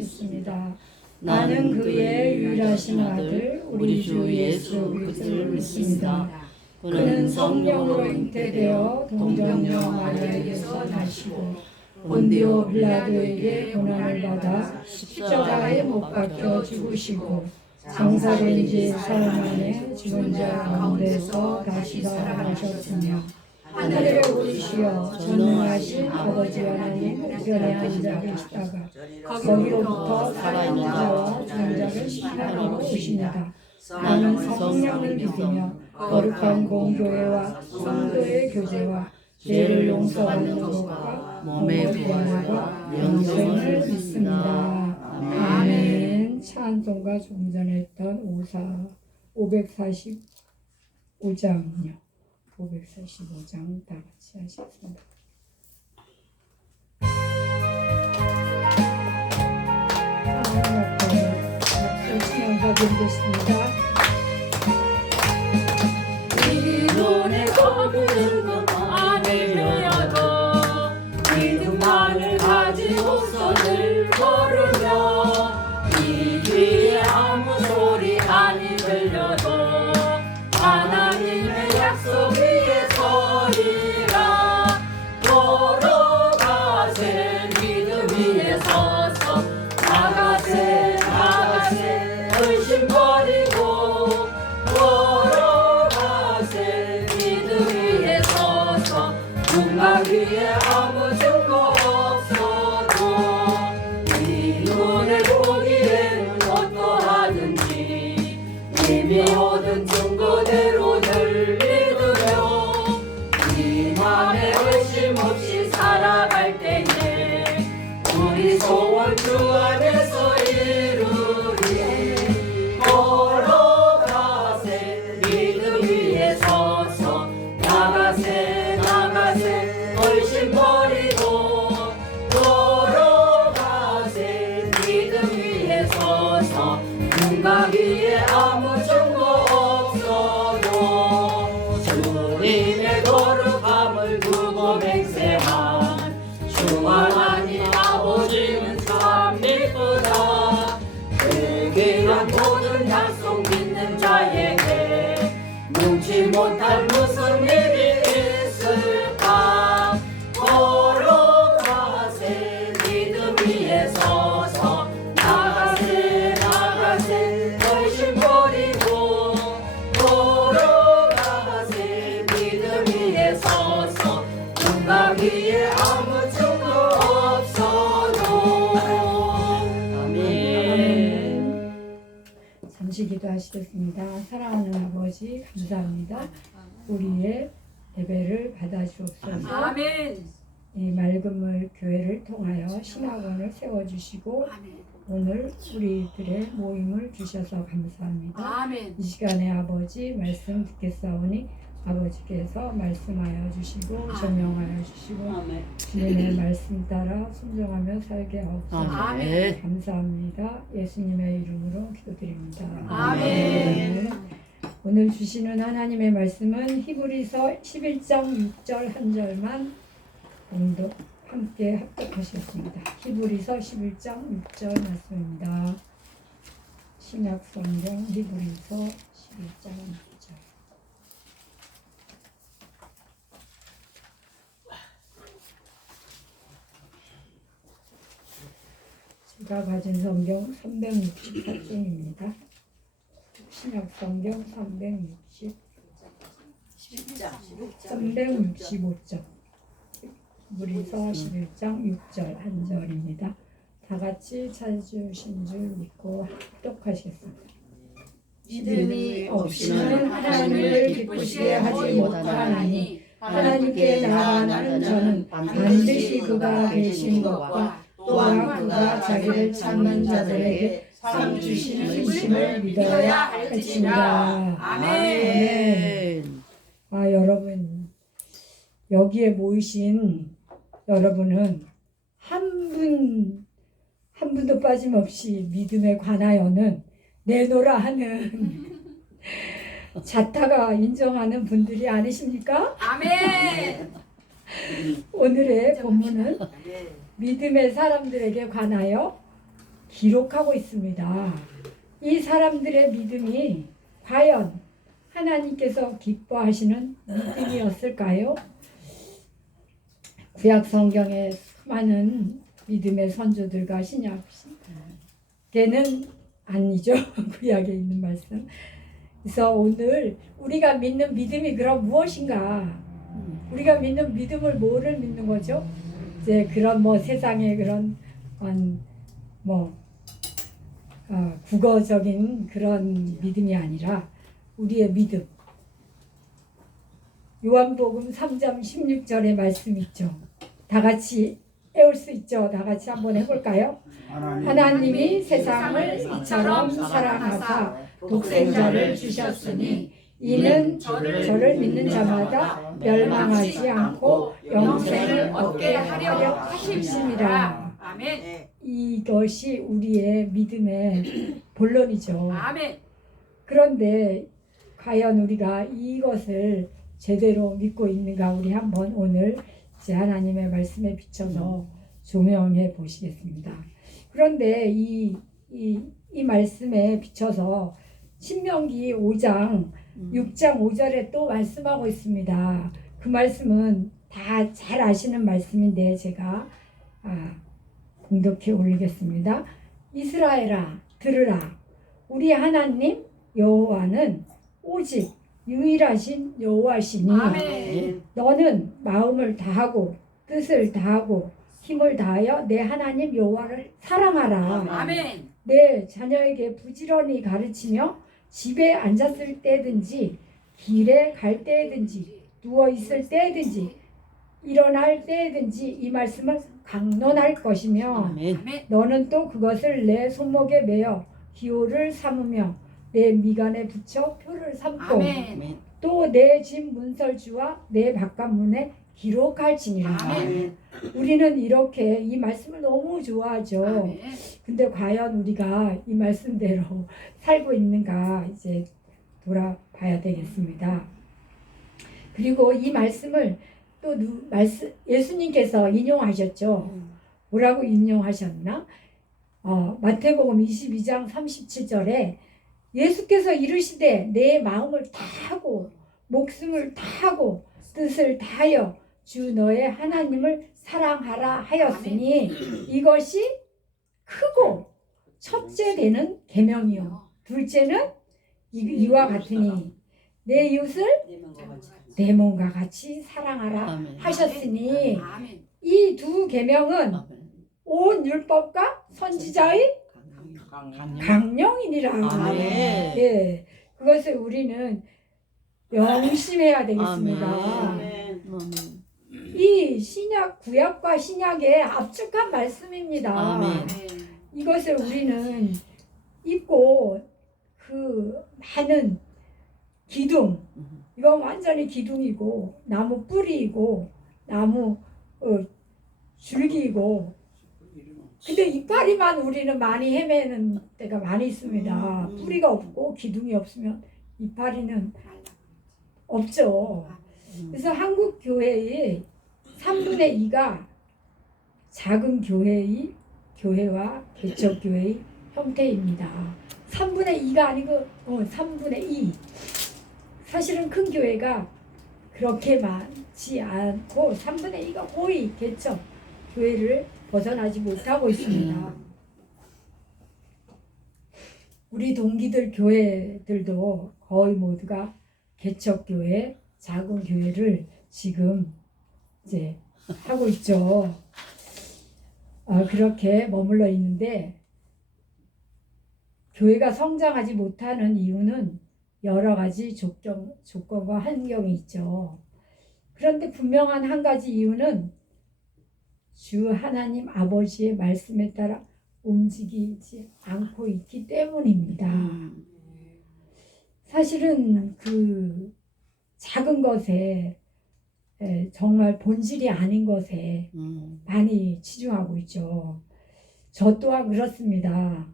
믿습니다. 나는 그의 유일하신 아들 우리 주 예수 그리스도를 믿습니다. 그는 성령으로 잉태되어 동정녀 마리아에게서 나시고 본디오 빌라도에게 고난을 받아 십자가에 못 박혀 죽으시고 장사된 지 사흘 만에 죽은 자 가운데서 다시 살아나셨으며 하늘에 오르시어 전능하신 아버지 하나님 우편에 앉아 계시다가 거기로부터 살아있는 자와 죽은 자를 심판하러 오십니다. 나는 성령을 믿으며 거룩한 공교회와 성도의 교제와 죄를 용서받는 것과 몸의 부활과 영생을 믿습니다. 아멘. 찬송가 좀 전에 했던 545장이요. 545장 다 같이 하시겠습니다. 박수 치면서 드리겠습니다. 이론에 거두는 것만 되려도 믿음만을 가지고서늘 걸으며 이 귀에 아무 소리 아니 들려도 하나님의 약속 위에 서리라. 걸어가세 믿음 위에 서서 나가세 나가세 의심 버리고 걸어가세 믿음 위에 서서 눈각 위에 아무 증거 없어도 이 눈에 보기에는 어떠하든지 이미 얻은 증거대로 늘 믿으며 이 맘에 의심 없이 살아갈 때에 우리 소원 주 안에서 이루리. 걸어가세 믿음 위에 서서 나가세 나가세 의심 버리고 걸어가세 믿음 위에 서서 눈각 위에 아무 증거 없어도 주님의 거룩함을 두고 맹세한 주 하나님 아버지는 참 미쁘다. 그기한 모든 약속 믿는 자에게 능치 못할 무슨 일이 있을까. 걸어가세 믿음 위에 서서 나가세 나가세 의심 버리고 걸어가세 믿음 위에 서서 눈각 위에 아무 증거 없어도. 아멘. 잠시 기도하시겠습니다. 사랑하는 아버지 감사합니다. 우리의 예배를 받아주옵소서. 아멘. 이 맑은 교회를 통하여 신학원을 세워주시고 오늘 우리들의 모임을 주셔서 감사합니다. 아멘. 이 시간에 아버지 말씀 듣겠사오니 아버지께서 말씀하여 주시고 조명하여 주시고 주님의 말씀 따라 순종하며 살게 하옵소서. 아멘. 감사합니다. 예수님의 이름으로 기도드립니다. 아멘. 오늘 주시는 하나님의 말씀은 히브리서 11장 6절 한 절만 공독 함께 합독하셨습니다. 히브리서 11장 6절 말씀입니다. 신약 성경 히브리서 11장 6절. 제가 가진 성경 364쪽입니다. 신약 성경 365쪽. 히브리서 11장 6절 한 절입니다. 다 같이 찾으신 줄 믿고 합독하시겠습니다. 믿음이 없이는 하나님을 기쁘시게 하지 못하나니 하나님께 나아가는 저는 반드시 그가 계신 것과 또한 그가 자기를 찾는 자들에게 상 주시는 심을 믿어야 할지니라. 아멘. 여러분, 여기에 모이신 여러분은 한 분도 빠짐없이 믿음에 관하여는 내노라 하는 자타가 인정하는 분들이 아니십니까? 아멘. 오늘의 본문은 믿음의 사람들에게 관하여 기록하고 있습니다. 이 사람들의 믿음이 과연 하나님께서 기뻐하시는 믿음이었을까요? 구약 성경의 수많은 믿음의 선조들과 신약에는 아니죠. 구약에 있는 말씀. 그래서 오늘 우리가 믿는 믿음이 그럼 무엇인가? 우리가 믿는 믿음을 뭐를 믿는 거죠? 이제 그런 뭐 세상의 그런 국어적인 그런 믿음이 아니라 우리의 믿음. 요한복음 3장 16절의 말씀 있죠. 다 같이 외울 수 있죠. 다 같이 한번 해볼까요? 하나님이 세상을 이처럼 사랑하사 독생자를 주셨으니 이는 저를 믿는 자마다 멸망하지 않고 영생을 얻게 하려 하심이라. 아멘. 이것이 우리의 믿음의 본론이죠. 아멘. 그런데 과연 우리가 이것을 제대로 믿고 있는가 우리 한번 오늘 이제 하나님의 말씀에 비춰서 조명해 보시겠습니다. 그런데 이 말씀에 비춰서 신명기 5장 6장 5절에 또 말씀하고 있습니다. 그 말씀은 다 잘 아시는 말씀인데 제가 공독해 올리겠습니다. 이스라엘아 들으라. 우리 하나님 여호와는 오직 유일하신 여호와시니 아멘. 너는 마음을 다하고 뜻을 다하고 힘을 다하여 내 하나님 여호와를 사랑하라. 아멘. 내 자녀에게 부지런히 가르치며 집에 앉았을 때든지 길에 갈 때든지 누워 있을 때든지 일어날 때든지 이 말씀을 강론할 것이며 아멘. 너는 또 그것을 내 손목에 매어 기호를 삼으며 내 미간에 붙여 표를 삼고 아멘. 또 내 집 문설주와 내 바깥문에 기록할지니라. 아멘. 우리는 이렇게 이 말씀을 너무 좋아하죠. 아멘. 근데 과연 우리가 이 말씀대로 살고 있는가 이제 돌아봐야 되겠습니다. 그리고 이 말씀을 또 예수님께서 인용하셨죠. 뭐라고 인용하셨나? 마태복음 22장 37절에 예수께서 이르시되 내 마음을 다하고 목숨을 다하고 뜻을 다하여 주 너의 하나님을 사랑하라 하였으니 이것이 크고 첫째 되는 계명이요 둘째는 이와 같으니 내 이웃을 내 몸과 같이 사랑하라 아멘. 하셨으니 아멘. 이 두 계명은 온 율법과 선지자의 강령이니라. 아멘. 예, 그것을 우리는 명심해야 되겠습니다. 아멘. 이 신약 구약과 신약의 압축한 말씀입니다. 아멘. 이것을 우리는 잊고 그 많은 기둥, 이건 완전히 기둥이고 나무 뿌리이고 나무 줄기이고 근데 이파리만 우리는 많이 헤매는 때가 많이 있습니다. 뿌리가 없고 기둥이 없으면 이파리는 없죠. 그래서 한국 교회의 3분의 2가 작은 교회와 개척교회의 형태입니다. 3분의 2가 아니고 3분의 2. 사실은 큰 교회가 그렇게 많지 않고 3분의 2가 거의 개척 교회를 벗어나지 못하고 있습니다. 우리 동기들 교회들도 거의 모두가 개척교회, 작은 교회를 지금 이제 하고 있죠. 그렇게 머물러 있는데 교회가 성장하지 못하는 이유는 여러 가지 조건과 환경이 있죠. 그런데 분명한 한 가지 이유는 주 하나님 아버지의 말씀에 따라 움직이지 않고 있기 때문입니다. 사실은 그 작은 것에 정말 본질이 아닌 것에 많이 치중하고 있죠. 저 또한 그렇습니다.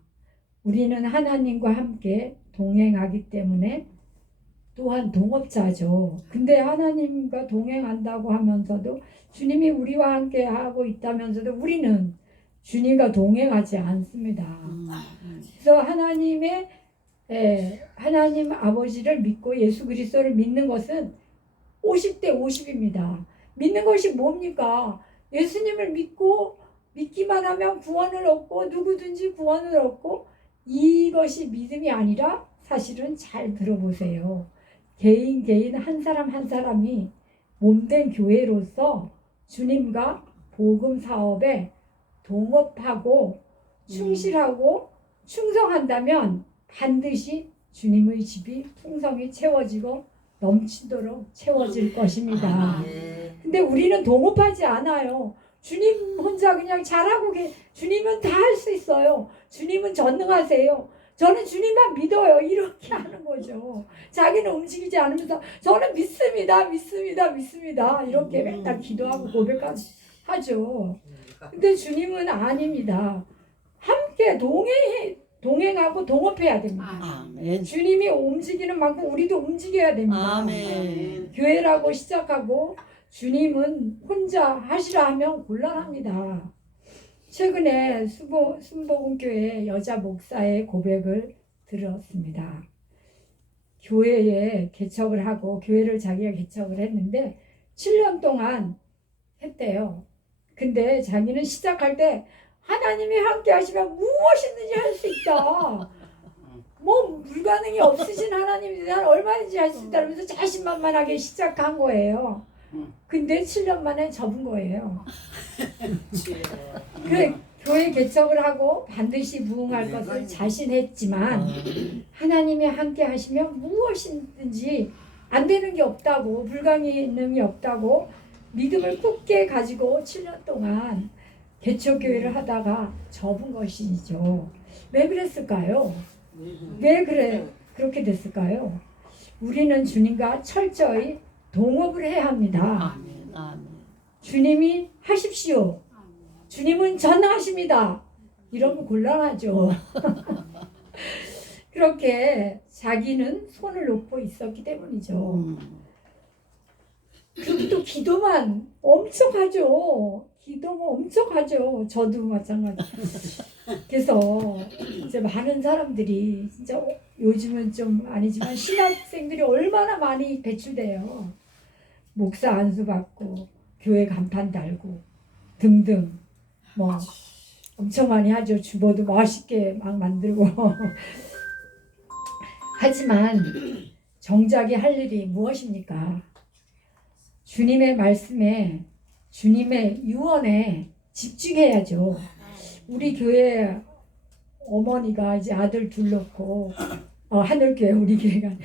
우리는 하나님과 함께 동행하기 때문에 또한 동업자죠. 근데 하나님과 동행한다고 하면서도 주님이 우리와 함께 하고 있다면서도 우리는 주님과 동행하지 않습니다. 그래서 하나님 아버지를 믿고 예수 그리스도를 믿는 것은 50대 50입니다. 믿는 것이 뭡니까? 예수님을 믿기만 하면 구원을 얻고 누구든지 구원을 얻고, 이것이 믿음이 아니라 사실은 잘 들어보세요. 개인 한 사람 한 사람이 몸된 교회로서 주님과 복음 사업에 동업하고 충실하고 충성한다면 반드시 주님의 집이 풍성히 채워지고 넘치도록 채워질 것입니다. 근데 우리는 동업하지 않아요. 주님 혼자 그냥 잘하고 주님은 다 할 수 있어요. 주님은 전능하세요. 저는 주님만 믿어요. 이렇게 하는 거죠. 자기는 움직이지 않으면서 저는 믿습니다. 이렇게 맨날 기도하고 고백까지 하죠. 근데 주님은 아닙니다. 함께 동행하고 동업해야 됩니다. 아멘. 주님이 움직이는 만큼 우리도 움직여야 됩니다. 아멘. 교회라고 시작하고 주님은 혼자 하시라 하면 곤란합니다. 최근에 순복음교회 여자 목사의 고백을 들었습니다. 교회에 개척을 하고 교회를 자기가 개척을 했는데 7년 동안 했대요. 근데 자기는 시작할 때 하나님이 함께 하시면 무엇이든지 할 수 있다. 뭐 불가능이 없으신 하나님이 난 얼마든지 할 수 있다. 그러면서 자신만만하게 시작한 거예요. 근데 7년 만에 접은 거예요. 그 교회 개척을 하고 반드시 부흥할 것을 자신했지만 하나님이 함께 하시면 무엇이든지 안 되는 게 없다고, 불가능이 없다고 믿음을 굳게 가지고 7년 동안 개척교회를 하다가 접은 것이죠. 왜 그랬을까요? 왜 그렇게 됐을까요? 우리는 주님과 철저히 동업을 해야 합니다. 아멘. 아멘. 주님이 하십시오. 주님은 전능하십니다. 이러면 곤란하죠. 그렇게 자기는 손을 놓고 있었기 때문이죠. 그리고 또 기도만 엄청 하죠. 저도 마찬가지. 그래서 이제 많은 사람들이 진짜 요즘은 좀 아니지만 신학생들이 얼마나 많이 배출돼요. 목사 안수 받고 교회 간판 달고 등등 뭐 엄청 많이 하죠. 주보도 멋있게 막 만들고 하지만 정작이 할 일이 무엇입니까? 주님의 말씀에, 주님의 유언에 집중해야죠. 우리 교회 어머니가 이제 아들 둘 놓고 하늘교회 우리 교회가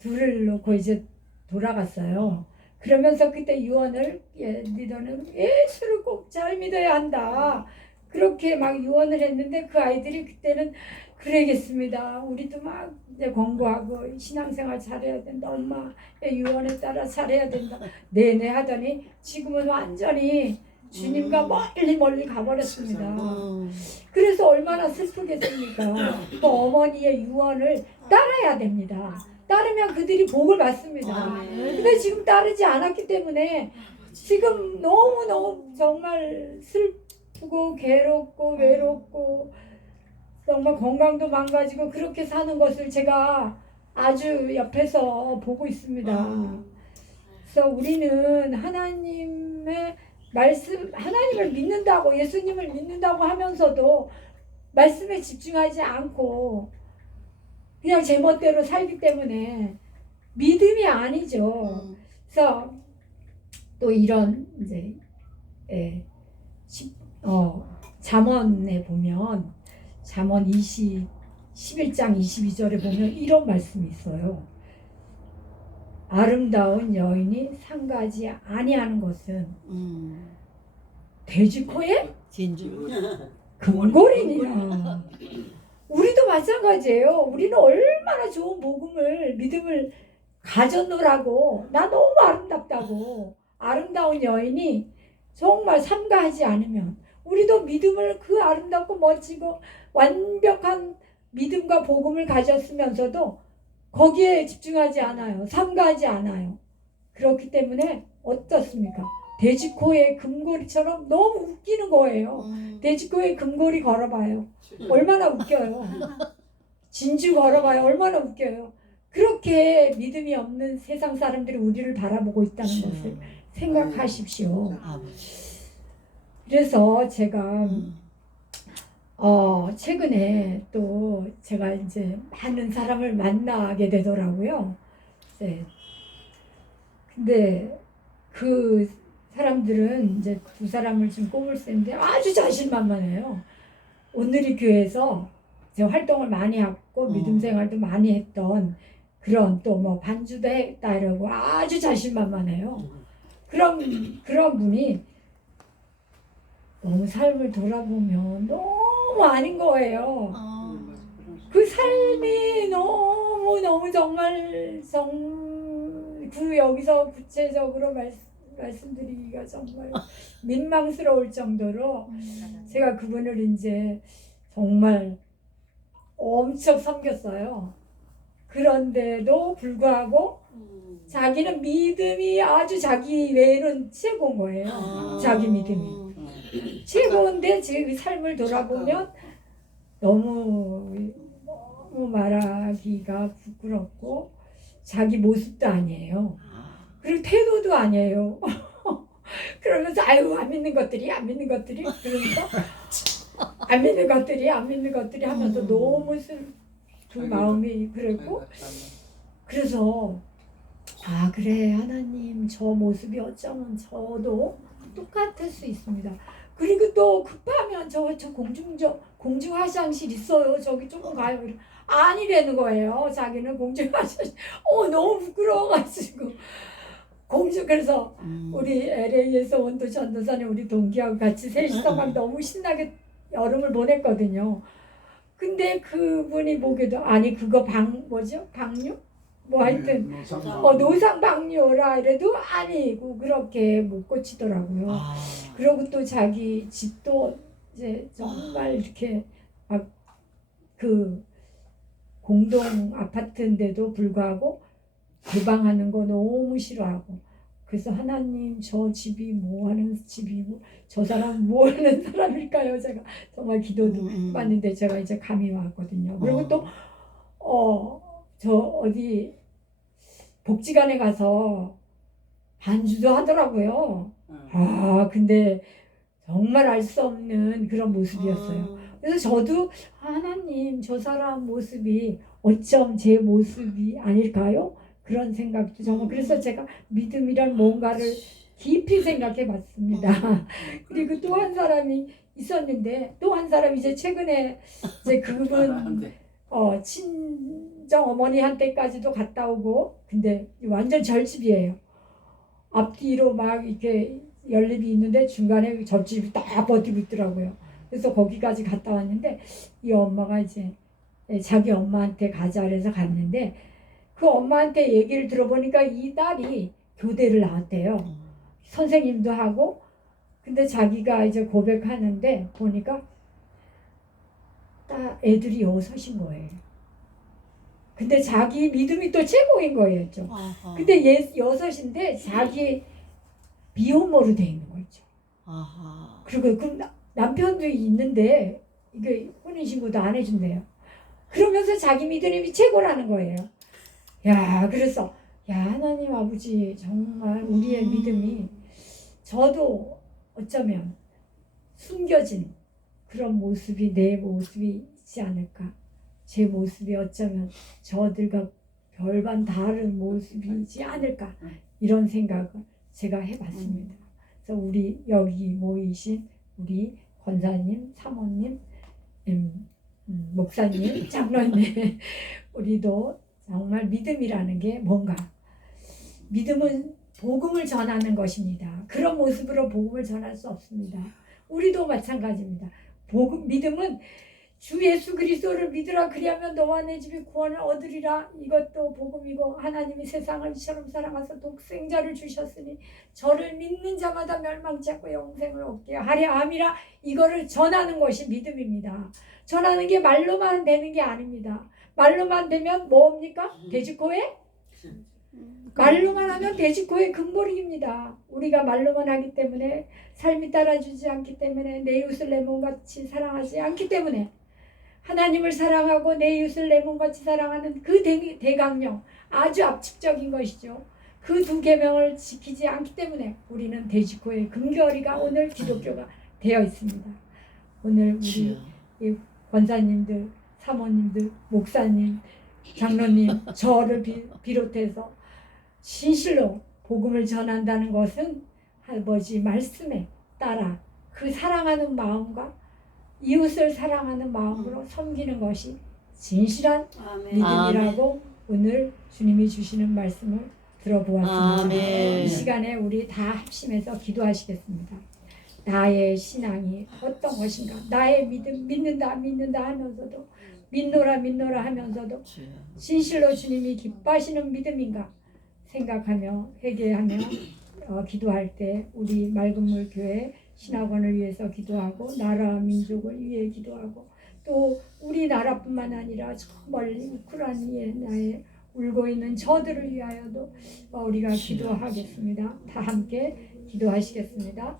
둘을 놓고 이제 돌아갔어요. 그러면서 그때 유언을 너는 예수를 꼭 잘 믿어야 한다. 그렇게 막 유언을 했는데 그 아이들이 그때는 그러겠습니다. 우리도 막 이제 공부하고 신앙생활 잘해야 된다. 엄마의 유언에 따라 잘해야 된다. 네네 하더니 지금은 완전히 주님과 멀리 가버렸습니다. 그래서 얼마나 슬프겠습니까? 그 어머니의 유언을 따라야 됩니다. 따르면 그들이 복을 받습니다. 근데 지금 따르지 않았기 때문에 지금 너무너무 정말 슬프고 괴롭고 외롭고 정말 건강도 망가지고 그렇게 사는 것을 제가 아주 옆에서 보고 있습니다. 그래서 우리는 하나님의 말씀, 하나님을 믿는다고, 예수님을 믿는다고 하면서도 말씀에 집중하지 않고 그냥 제멋대로 살기 때문에 믿음이 아니죠. 그래서 또 이런 이제 잠언에 보면 잠언 11장 22절에 보면 이런 말씀이 있어요. 아름다운 여인이 상가하지 아니하는 것은 돼지 코에 진주. 금골이니라. 우리도 마찬가지예요. 우리는 얼마나 좋은 복음을, 믿음을 가졌노라고, 나 너무 아름답다고. 아름다운 여인이 정말 삼가하지 않으면 우리도 믿음을, 그 아름답고 멋지고 완벽한 믿음과 복음을 가졌으면서도 거기에 집중하지 않아요. 삼가하지 않아요. 그렇기 때문에 어떻습니까? 돼지코에 금고리처럼 너무 웃기는 거예요. 돼지코에 금고리 걸어봐요. 얼마나 웃겨요. 진주 걸어봐요. 얼마나 웃겨요. 그렇게 믿음이 없는 세상 사람들이 우리를 바라보고 있다는 것을 생각하십시오. 아버지. 그래서 제가 최근에 또 제가 이제 많은 사람을 만나게 되더라고요. 이제 근데 그 사람들은 이제 두 사람을 좀 꼽을 수 있는데 아주 자신만만해요. 오늘이 교회에서 이제 활동을 많이 하고 믿음 생활도 많이 했던 그런 또 뭐 반주도 했다 이러고 아주 자신만만해요. 그런 분이 너무 삶을 돌아보면 너무 아닌 거예요. 그 삶이 너무 정말 여기서 구체적으로 말씀드리기가 정말 민망스러울 정도로 제가 그분을 이제 정말 엄청 섬겼어요. 그런데도 불구하고 자기는 믿음이 아주 자기 외에는 최고인 거예요. 자기 믿음이 최고인데 제 삶을 돌아보면 너무 말하기가 부끄럽고 자기 모습도 아니에요. 그리고 태도도 아니에요. 그러면서 아유 안 믿는 것들이 그러니까 안 믿는 것들이 하면서 너무 그 마음이 그랬고 그래서 아 그래 하나님 저 모습이 어쩌면 저도 똑같을 수 있습니다. 그리고 또 급하면 저 공중 화장실 있어요. 저기 조금 가요. 아니라는 거예요. 자기는 공중 화장실 너무 부끄러워가지고 그래서 우리 LA에서 온도 전도사님 우리 동기하고 같이 셋이서 막 너무 신나게 여름을 보냈거든요. 근데 그분이 보기도 아니 그거 방류? 뭐 하여튼 노상방뇨라 이래도 아니고 그렇게 못 고치더라고요. 그리고 또 자기 집도 이제 정말 이렇게 막 그 공동 아파트인데도 불구하고 개방하는 거 너무 싫어하고 그래서 하나님 저 집이 뭐 하는 집이고 저 사람 뭐 하는 사람일까요? 제가 정말 기도도 했는데 제가 이제 감이 왔거든요. 그리고 또 저 어디 복지관에 가서 반주도 하더라고요. 근데 정말 알 수 없는 그런 모습이었어요. 그래서 저도 하나님 저 사람 모습이 어쩜 제 모습이 아닐까요? 그런 생각도 정말 그래서 제가 믿음이란 뭔가를 깊이 생각해 봤습니다. 그리고 또 한 사람이 있었는데 또 한 사람이 이제 최근에 이제 그분 친정 어머니한테까지도 갔다 오고 근데 완전 절집이에요. 앞뒤로 막 이렇게 연립이 있는데 중간에 절집이 딱 버티고 있더라고요. 그래서 거기까지 갔다 왔는데 이 엄마가 이제 자기 엄마한테 가자 그래서 갔는데 그 엄마한테 얘기를 들어보니까 이 딸이 교대를 나왔대요. 선생님도 하고 근데 자기가 이제 고백하는데 보니까 애들이 6인 거예요. 근데 자기 믿음이 또 최고인 거예요. 근데 6인데 자기 미혼모로 돼 있는 거 있죠. 그리고 그 남편도 있는데 이게 혼인신고도 안 해준대요. 그러면서 자기 믿음이 최고라는 거예요. 야 그래서 야 하나님 아버지 정말 우리의 믿음이 저도 어쩌면 숨겨진 그런 모습이 내 모습이 있지 않을까. 제 모습이 어쩌면 저들과 별반 다른 모습이지 않을까 이런 생각을 제가 해봤습니다. 그래서 우리 여기 모이신 우리 권사님, 사모님, 목사님, 장로님 우리도 정말 믿음이라는 게 뭔가 믿음은 복음을 전하는 것입니다. 그런 모습으로 복음을 전할 수 없습니다. 우리도 마찬가지입니다. 믿음은 주 예수 그리스도를 믿으라 그리하면 너와 내 집이 구원을 얻으리라. 이것도 복음이고 하나님이 세상을 이처럼 사랑하사 독생자를 주셨으니 저를 믿는 자마다 멸망치 않고 영생을 얻게 하려 함이라. 이거를 전하는 것이 믿음입니다. 전하는 게 말로만 되는 게 아닙니다. 말로만 되면 뭐입니까? 돼지코에 말로만 하면 돼지코의 금고리입니다. 우리가 말로만 하기 때문에 삶이 따라주지 않기 때문에 내 이웃을 내 몸같이 사랑하지 않기 때문에 하나님을 사랑하고 내 이웃을 내 몸같이 사랑하는 그 대강령 아주 압축적인 것이죠. 그 두 계명을 지키지 않기 때문에 우리는 돼지코의 금거리가 오늘 기독교가 되어 있습니다. 오늘 우리 이 권사님들, 사모님들, 목사님, 장로님, 저를 비롯해서 진실로 복음을 전한다는 것은 아버지 말씀에 따라 그 사랑하는 마음과 이웃을 사랑하는 마음으로 섬기는 것이 진실한 믿음이라고 오늘 주님이 주시는 말씀을 들어보았습니다. 아멘. 이 시간에 우리 다 합심해서 기도하시겠습니다. 나의 신앙이 어떤 것인가? 나의 믿음, 믿는다 하면서도 믿노라 하면서도 진실로 주님이 기뻐하시는 믿음인가 생각하며 회개하며 기도할 때 우리 맑은물 교회 신학원을 위해서 기도하고 나라와 민족을 위해 기도하고 또 우리나라뿐만 아니라 저 멀리 우크라이나에 울고 있는 저들을 위하여도 우리가 기도하겠습니다. 다 함께 기도하시겠습니다.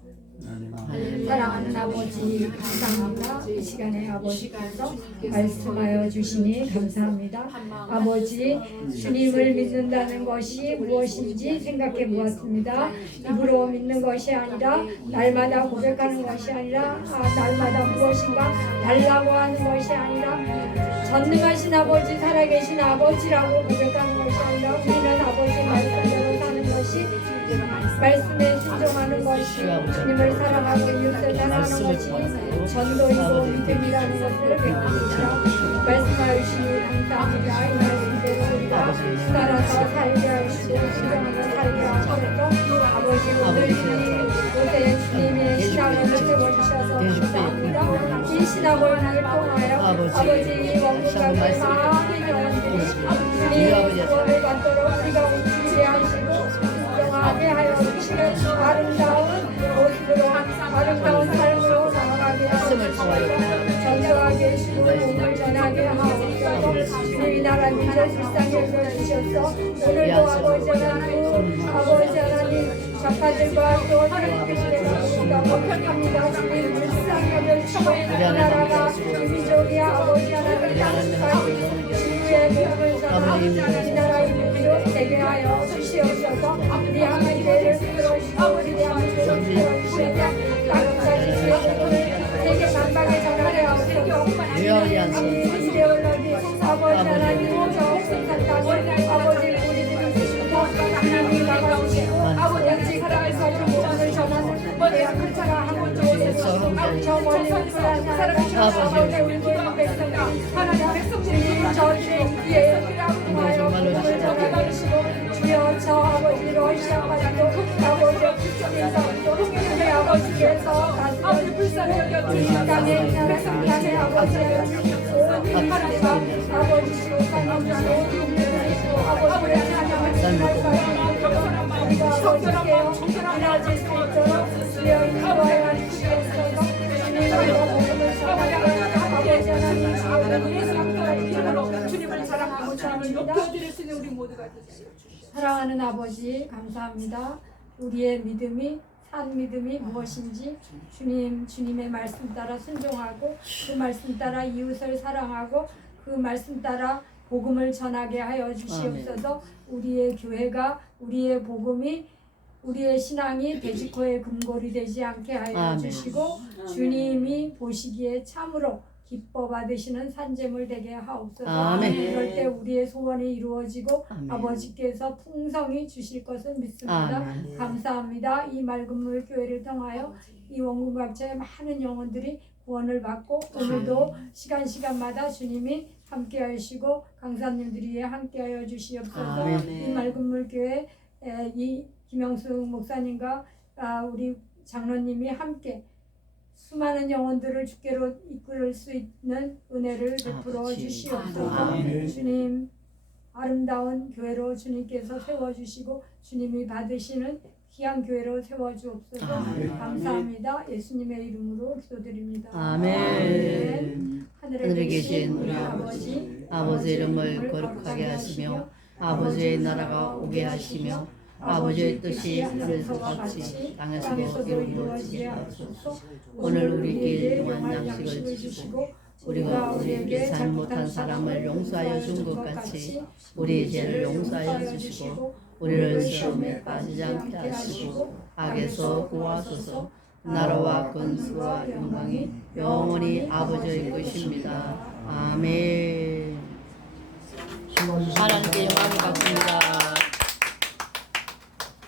사랑하는 아버지 감사합니다. 이 시간에 아버지께서 말씀하여 주시니 감사합니다. 아버지 주님을 믿는다는 것이 무엇인지 생각해 보았습니다. 입으로 믿는 것이 아니라 날마다 고백하는 것이 아니라 날마다 무엇인가 달라고 하는 것이 아니라 전능하신 아버지 살아계신 아버지라고 고백하는 것이 아니라 우리는 아버지 말씀대로 사는 것이 말씀에 순종하는 것이 주님을 사랑하고 이웃을 사랑하는 것이 전도이고 믿음이라는 것을 배웁니다. 말씀하여 주시니 감사합니다. 이 말씀대로 우리가 따라서 살게 하시고 순종하며 살게 하셔서 아버지 오늘 요새 주님의 신앙을 세워주셔서 감사합니다. 이 신앙을 통하여 아버지 원국가의 많은 영혼들이 주님의 구원을 받도록 우리가 움직이게 하시고 하게 하여 주시는 아름다운 모습으로 아름다운 삶으로 나아가게 하옵소서. 전도하게 해주시고 복음을 전하게 하옵소서. 주님이 나라 민족 불쌍히 여겨주셔서 오늘도 아버지 하나님 작가들과 또 사람들과 법합니다. 주님 불쌍히 여겨주시고 이 나라가 이 민족이 아버지 하나님 땅까지 지구의 복음을 전하는 이 나라의 민족 되게 하여 주시옵소서. 우리 하나님을 들어주시고 우리 하나님을 들어주시고 땅까지 주의 복음을 세계 만방에 전하게 하옵소서. 주님 이데올로기 아버지 하나님 저 생산 땅을 아버지 우리들이 주시고 하나님이 막아주시고 아버지 사랑에서 복음을 전하는 대한 차가 한 곳에서 저 멀리 아버지 우리 백성들 하나님 백성들이 저들의 위에 하여 복음을 전하시고 주여 저 아버지 러시아까지도 아버지 북쪽에서도 우리 아버지께서 가슴을 불쌍히 이 땅에 백성 땅에 아버지 온 하나님과 아버지시고 사랑하시고 국민이시고 아버지의 찬양을 전할까요 우리가 아버지께요 일어질 수 있도록 주여 인도하여 주시옵소서. 주님으로 복음을 전하여 아버지 하나님 주여 주님을 사랑하고 주님을 높여드릴 수 있는 우리 모두가 되시옵소서. 사랑하는 아버지 감사합니다. 우리의 믿음이 산 믿음이 무엇인지 주님의 말씀 따라 순종하고 그 말씀 따라 이웃을 사랑하고 그 말씀 따라 복음을 전하게 하여 주시옵소서. 우리의 교회가 우리의 복음이 우리의 신앙이 돼지코의 금골이 되지 않게 하여 주시고 주님이 보시기에 참으로 기뻐 받으시는 산재물 되게 하옵소서. 그럴 때 우리의 소원이 이루어지고 아버지께서 풍성히 주실 것을 믿습니다. 감사합니다. 이 맑은 물 교회를 통하여 이 원군 각처의 많은 영혼들이 구원을 받고 오늘도 시간마다 주님이 함께 하시고 강사님들이 함께 하여 주시옵소서. 이 맑은 물 교회 이 김영숙 목사님과 우리 장로님이 함께 수많은 영혼들을 주께로 이끌 수 있는 은혜를 베풀어 주시옵소서. 주님 아름다운 교회로 주님께서 세워주시고 주님이 받으시는 귀한 교회로 세워주옵소서. 감사합니다. 예수님의 이름으로 기도드립니다. 아멘. 하늘에 계신 우리 아버지 아버지 이름을 거룩하게 하시며 아버지의 나라가 오게 하시며 아버지의 뜻이 하늘에서 같이 땅에서도 이루어지게 하소서. 오늘 우리에게 일용할 양식을 주시고 우리가 우리에게 잘못한 사람을 용서하여 준 것 같이 우리의 죄를 용서하여 주시고 우리를 시험에 빠지지 않게 하시고 악에서 구하소서. 나라와 권수와 영광이 영원히 아버지의 것입니다. 아멘.